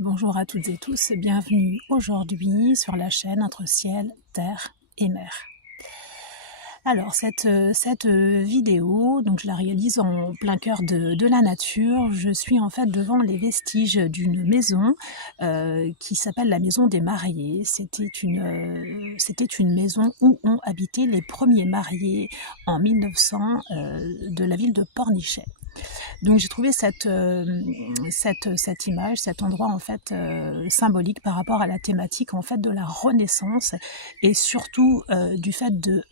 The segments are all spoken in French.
Bonjour à toutes et tous, bienvenue aujourd'hui sur la chaîne Entre ciel, terre et mer. Alors cette vidéo, donc je la réalise en plein cœur de la nature. Je suis en fait devant les vestiges d'une maison qui s'appelle la maison des mariés. C'était une maison où ont habité les premiers mariés en 1900 de la ville de Pornichet. Donc j'ai trouvé cette image, cet endroit en fait symbolique par rapport à la thématique en fait de la Renaissance et surtout du fait de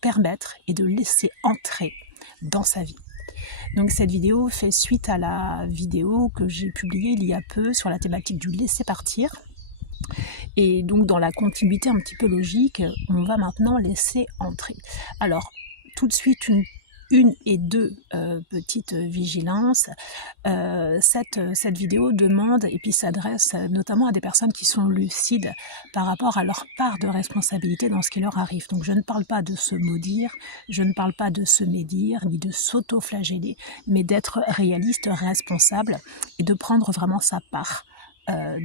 permettre et de laisser entrer dans sa vie. Donc cette vidéo fait suite à la vidéo que j'ai publiée il y a peu sur la thématique du laisser partir. Et donc dans la continuité un petit peu logique, on va maintenant laisser entrer. Alors tout de suite une et deux petites vigilances. Cette vidéo demande et puis s'adresse notamment à des personnes qui sont lucides par rapport à leur part de responsabilité dans ce qui leur arrive. Donc je ne parle pas de se maudire, je ne parle pas de se médire, ni de s'auto-flageller, mais d'être réaliste, responsable et de prendre vraiment sa part.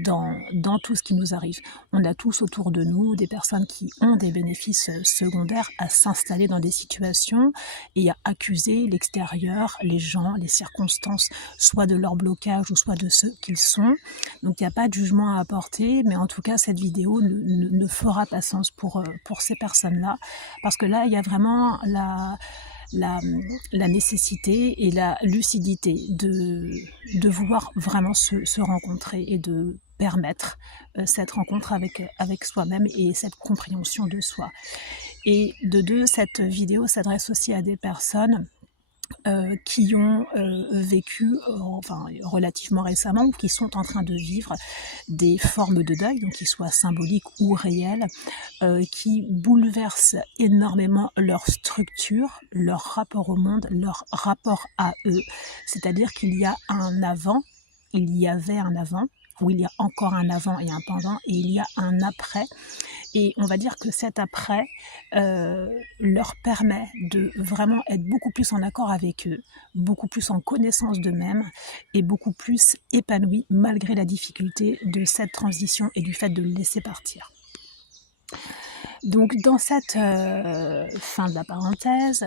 Dans tout ce qui nous arrive. On a tous autour de nous des personnes qui ont des bénéfices secondaires à s'installer dans des situations et à accuser l'extérieur, les gens, les circonstances, soit de leur blocage ou soit de ce qu'ils sont. Donc il n'y a pas de jugement à apporter, mais en tout cas cette vidéo ne fera pas sens pour ces personnes-là, parce que là il y a vraiment la nécessité et la lucidité de vouloir vraiment se rencontrer et de permettre cette rencontre avec soi-même et cette compréhension de soi. Et de deux, cette vidéo s'adresse aussi à des personnes qui ont vécu relativement récemment ou qui sont en train de vivre des formes de deuil, donc qu'ils soient symboliques ou réels, qui bouleversent énormément leur structure, leur rapport au monde, leur rapport à eux. C'est-à-dire qu'il y a un avant, il y avait un avant, ou il y a encore un avant et un pendant, et il y a un après. Et on va dire que cet après leur permet de vraiment être beaucoup plus en accord avec eux, beaucoup plus en connaissance d'eux-mêmes et beaucoup plus épanouis malgré la difficulté de cette transition et du fait de le laisser partir. Donc dans cette fin de la parenthèse,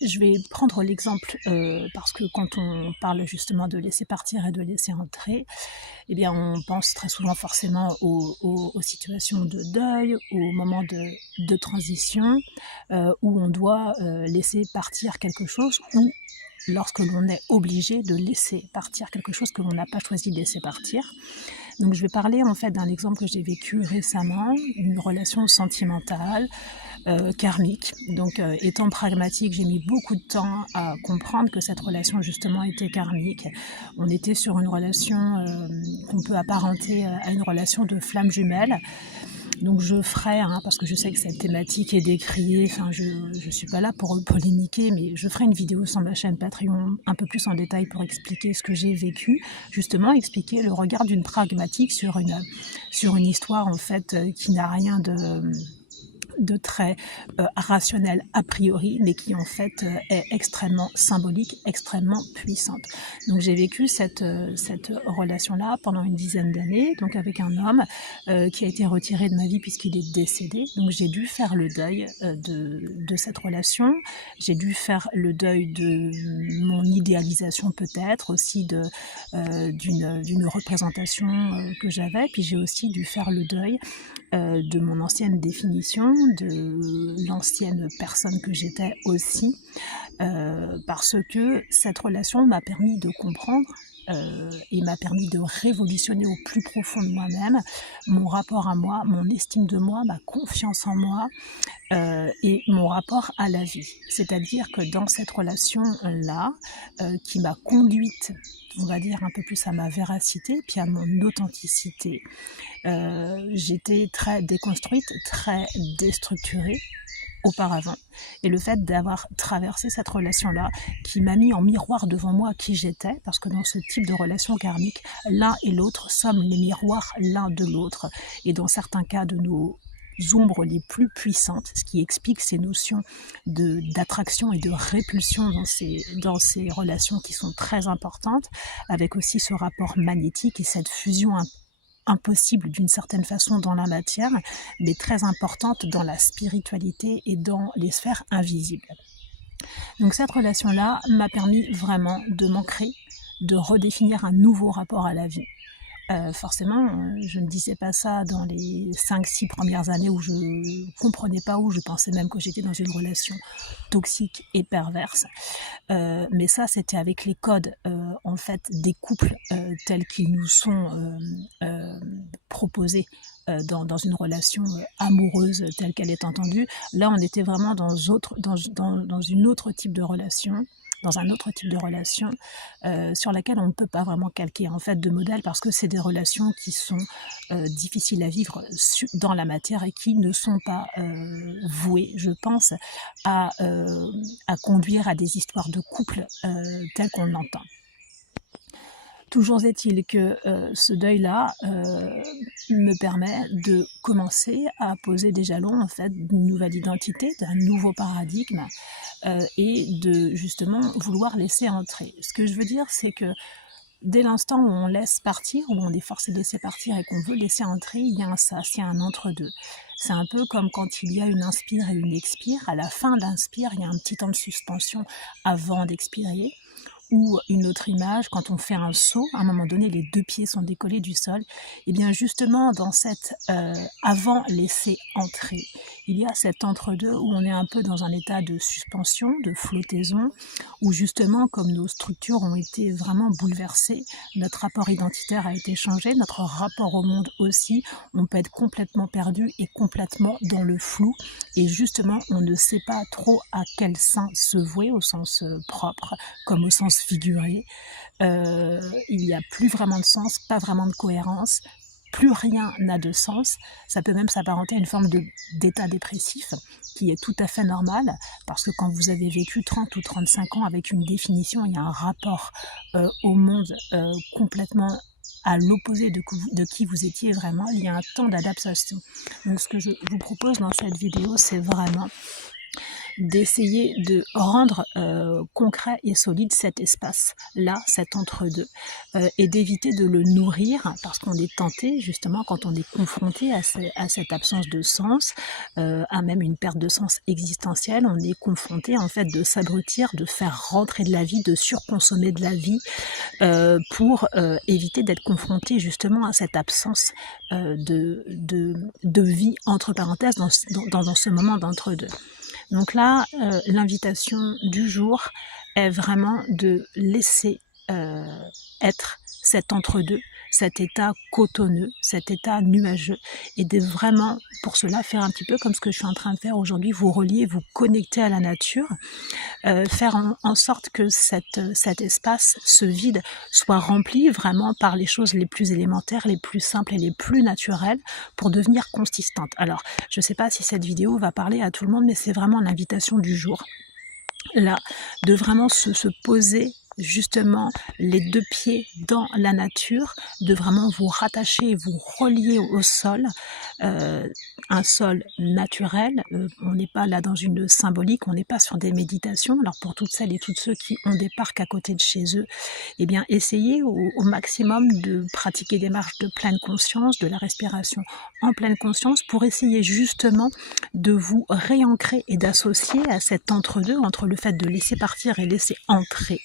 je vais prendre l'exemple parce que quand on parle justement de laisser partir et de laisser entrer, eh bien on pense très souvent forcément aux situations de deuil, aux moments de transition où on doit laisser partir quelque chose ou lorsque l'on est obligé de laisser partir quelque chose que l'on n'a pas choisi de laisser partir. Donc je vais parler en fait d'un exemple que j'ai vécu récemment, une relation sentimentale, karmique. Donc étant pragmatique, j'ai mis beaucoup de temps à comprendre que cette relation justement était karmique. On était sur une relation qu'on peut apparenter à une relation de flamme jumelle. Donc je ferai, parce que je sais que cette thématique est décriée, je ne suis pas là pour polémiquer, mais je ferai une vidéo sur ma chaîne Patreon un peu plus en détail pour expliquer ce que j'ai vécu, justement expliquer le regard d'une pragmatique sur une histoire en fait qui n'a rien de très rationnel a priori, mais qui en fait est extrêmement symbolique, extrêmement puissante. Donc j'ai vécu cette relation-là pendant une dizaine d'années, donc avec un homme qui a été retiré de ma vie puisqu'il est décédé. Donc j'ai dû faire le deuil de cette relation, j'ai dû faire le deuil de mon idéalisation peut-être, aussi d'une représentation que j'avais, puis j'ai aussi dû faire le deuil de mon ancienne définition, de l'ancienne personne que j'étais aussi, parce que cette relation m'a permis de comprendre et m'a permis de révolutionner au plus profond de moi-même mon rapport à moi, mon estime de moi, ma confiance en moi et mon rapport à la vie. C'est-à-dire que dans cette relation-là, qui m'a conduite, on va dire, un peu plus à ma véracité, puis à mon authenticité, j'étais très déconstruite, très déstructurée auparavant. Et le fait d'avoir traversé cette relation-là, qui m'a mis en miroir devant moi qui j'étais, parce que dans ce type de relation karmique, l'un et l'autre sommes les miroirs l'un de l'autre. Et dans certains cas de nos ombres les plus puissantes, ce qui explique ces notions d'attraction et de répulsion dans ces relations qui sont très importantes, avec aussi ce rapport magnétique et cette fusion impossible d'une certaine façon dans la matière, mais très importante dans la spiritualité et dans les sphères invisibles. Donc cette relation-là m'a permis vraiment de m'ancrer, de redéfinir un nouveau rapport à la vie. Forcément, je ne disais pas ça dans les 5-6 premières années où je comprenais pas, où je pensais même que j'étais dans une relation toxique et perverse. Mais ça, c'était avec les codes en fait des couples tels qu'ils nous sont proposés dans une relation amoureuse telle qu'elle est entendue. Là, on était vraiment dans une autre type de relation. Dans un autre type de relation sur laquelle on ne peut pas vraiment calquer en fait de modèle, parce que c'est des relations qui sont difficiles à vivre dans la matière et qui ne sont pas vouées, je pense, à conduire à des histoires de couple telles qu'on l'entend. Toujours est-il que ce deuil-là me permet de commencer à poser des jalons en fait d'une nouvelle identité, d'un nouveau paradigme et de justement vouloir laisser entrer. Ce que je veux dire, c'est que dès l'instant où on laisse partir, où on est forcé de laisser partir et qu'on veut laisser entrer, il y a un sas, il y a un entre-deux. C'est un peu comme quand il y a une inspire et une expire. À la fin d'inspire, il y a un petit temps de suspension avant d'expirer. Ou une autre image, quand on fait un saut, à un moment donné, les 2 pieds sont décollés du sol. Et bien justement, dans cette avant laisser entrer, il y a cet entre-deux où on est un peu dans un état de suspension, de flottaison, où justement, comme nos structures ont été vraiment bouleversées, notre rapport identitaire a été changé, notre rapport au monde aussi, on peut être complètement perdu et complètement dans le flou. Et justement, on ne sait pas trop à quel sens se vouer, au sens propre, comme au sens figuré. Il n'y a plus vraiment de sens, pas vraiment de cohérence, plus rien n'a de sens. Ça peut même s'apparenter à une forme d'état dépressif qui est tout à fait normal, parce que quand vous avez vécu 30 ou 35 ans avec une définition, il y a un rapport au monde complètement à l'opposé de qui vous étiez vraiment, il y a un temps d'adaptation. Donc ce que je vous propose dans cette vidéo, c'est vraiment d'essayer de rendre concret et solide cet espace-là, cet entre-deux, et d'éviter de le nourrir, parce qu'on est tenté, justement, quand on est confronté à cette absence de sens, à même une perte de sens existentielle, on est confronté, en fait, de s'abrutir, de faire rentrer de la vie, de surconsommer de la vie, pour éviter d'être confronté, justement, à cette absence de vie, entre parenthèses, dans ce moment d'entre-deux. Donc là, l'invitation du jour est vraiment de laisser être cet entre-deux, cet état cotonneux, cet état nuageux, et de vraiment, pour cela, faire un petit peu comme ce que je suis en train de faire aujourd'hui, vous relier, vous connecter à la nature, faire en sorte que cet espace, ce vide, soit rempli vraiment par les choses les plus élémentaires, les plus simples et les plus naturelles, pour devenir consistante. Alors, je ne sais pas si cette vidéo va parler à tout le monde, mais c'est vraiment l'invitation du jour, là, de vraiment se poser justement les 2 pieds dans la nature, de vraiment vous rattacher et vous relier au sol, un sol naturel. On n'est pas là dans une symbolique, on n'est pas sur des méditations. Alors pour toutes celles et tous ceux qui ont des parcs à côté de chez eux, eh bien essayez au maximum de pratiquer des marches de pleine conscience, de la respiration en pleine conscience, pour essayer justement de vous réancrer et d'associer à cet entre-deux, entre le fait de laisser partir et laisser entrer.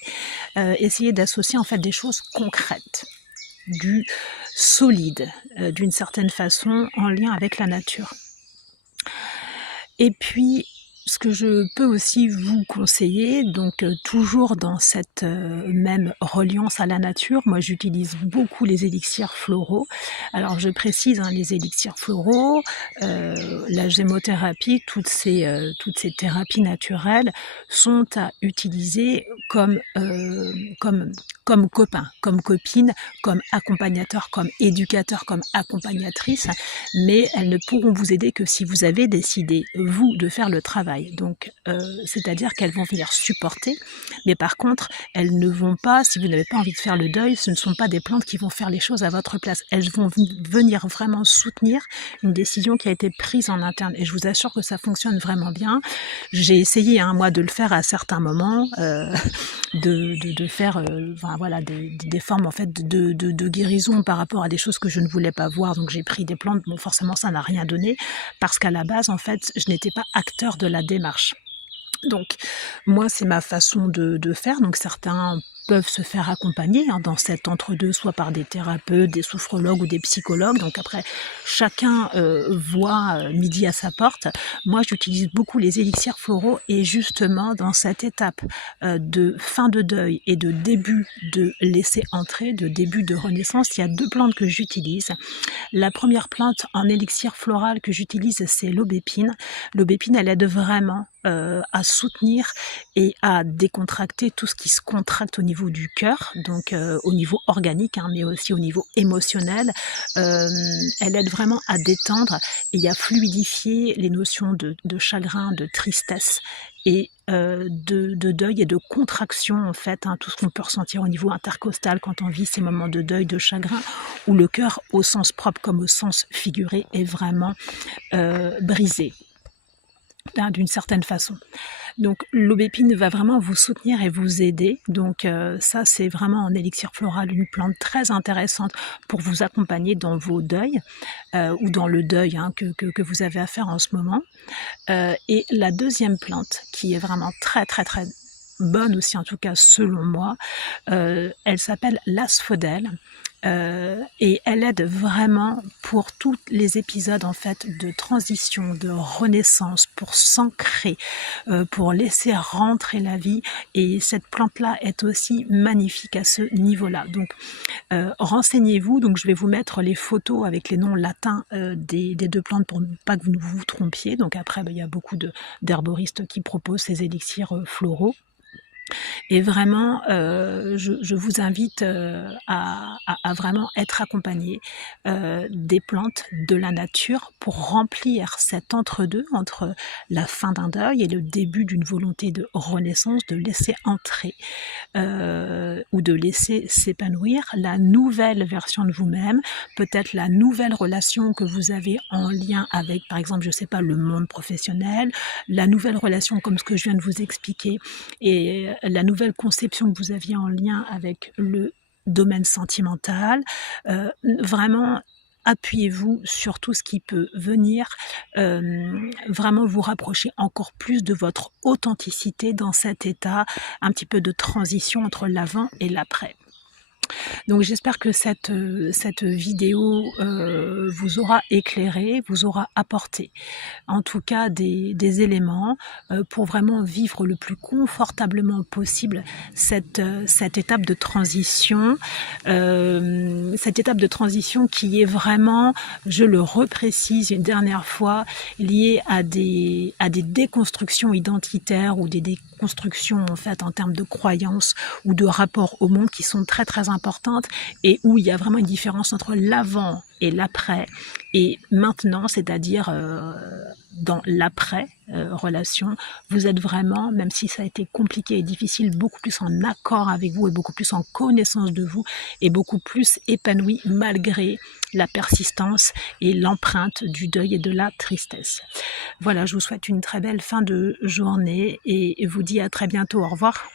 Essayer d'associer en fait des choses concrètes, du solide, d'une certaine façon, en lien avec la nature. Et puis, ce que je peux aussi vous conseiller, donc toujours dans cette même reliance à la nature, moi j'utilise beaucoup les élixirs floraux. Alors je précise, les élixirs floraux, la gémothérapie, toutes ces thérapies naturelles sont à utiliser comme copain, comme copine, comme accompagnateur, comme éducateur, comme accompagnatrice, mais elles ne pourront vous aider que si vous avez décidé, vous, de faire le travail travail. Donc, c'est-à-dire qu'elles vont venir supporter, mais par contre, elles ne vont pas, si vous n'avez pas envie de faire le deuil, ce ne sont pas des plantes qui vont faire les choses à votre place. Elles vont venir vraiment soutenir une décision qui a été prise en interne. Et je vous assure que ça fonctionne vraiment bien. J'ai essayé, moi, de le faire à certains moments, de faire voilà, des formes en fait de guérison par rapport à des choses que je ne voulais pas voir. Donc j'ai pris des plantes, bon forcément ça n'a rien donné, parce qu'à la base en fait je n'étais pas acteur de la démarche. Donc moi c'est ma façon de faire, donc certains peuvent se faire accompagner dans cet entre-deux, soit par des thérapeutes, des sophrologues ou des psychologues. Donc après, chacun voit midi à sa porte. Moi, j'utilise beaucoup les élixirs floraux et justement, dans cette étape de fin de deuil et de début de laisser entrer, de début de renaissance, il y a 2 plantes que j'utilise. La première plante en élixir floral que j'utilise, c'est l'aubépine. L'aubépine, elle aide vraiment à soutenir et à décontracter tout ce qui se contracte au niveau du cœur, donc au niveau organique, mais aussi au niveau émotionnel. Elle aide vraiment à détendre et à fluidifier les notions de chagrin, de tristesse et de deuil et de contraction en fait, tout ce qu'on peut ressentir au niveau intercostal quand on vit ces moments de deuil, de chagrin, où le cœur au sens propre comme au sens figuré est vraiment brisé d'une certaine façon. Donc l'aubépine va vraiment vous soutenir et vous aider. Donc ça c'est vraiment en élixir floral une plante très intéressante pour vous accompagner dans vos deuils ou dans le deuil que vous avez à faire en ce moment. Et la deuxième plante qui est vraiment très très très bonne aussi, en tout cas selon moi, elle s'appelle l'asphodèle. Et elle aide vraiment pour tous les épisodes en fait de transition, de renaissance, pour s'ancrer, pour laisser rentrer la vie. Et cette plante-là est aussi magnifique à ce niveau-là. Donc renseignez-vous. Donc je vais vous mettre les photos avec les noms latins des 2 plantes pour ne pas que vous ne vous trompiez. Donc après, il y a beaucoup d'herboristes qui proposent ces élixirs floraux. Et vraiment, je vous invite à vraiment être accompagné des plantes de la nature pour remplir cet entre-deux entre la fin d'un deuil et le début d'une volonté de renaissance, de laisser entrer ou de laisser s'épanouir la nouvelle version de vous-même, peut-être la nouvelle relation que vous avez en lien avec, par exemple, je sais pas, le monde professionnel, la nouvelle relation comme ce que je viens de vous expliquer, et la nouvelle conception que vous aviez en lien avec le domaine sentimental. Vraiment, appuyez-vous sur tout ce qui peut venir vraiment vous rapprocher encore plus de votre authenticité dans cet état un petit peu de transition entre l'avant et l'après. Donc j'espère que cette vidéo vous aura éclairé, vous aura apporté en tout cas des éléments pour vraiment vivre le plus confortablement possible cette étape de transition. Cette étape de transition qui est vraiment, je le reprécise une dernière fois, liée à des déconstructions identitaires ou des déconstructions en fait en termes de croyances ou de rapport au monde qui sont très très importantes et où il y a vraiment une différence entre l'avant et l'après et maintenant, c'est-à-dire dans l'après relation, vous êtes vraiment, même si ça a été compliqué et difficile, beaucoup plus en accord avec vous et beaucoup plus en connaissance de vous et beaucoup plus épanoui malgré la persistance et l'empreinte du deuil et de la tristesse. Voilà, je vous souhaite une très belle fin de journée et vous dis à très bientôt. Au revoir.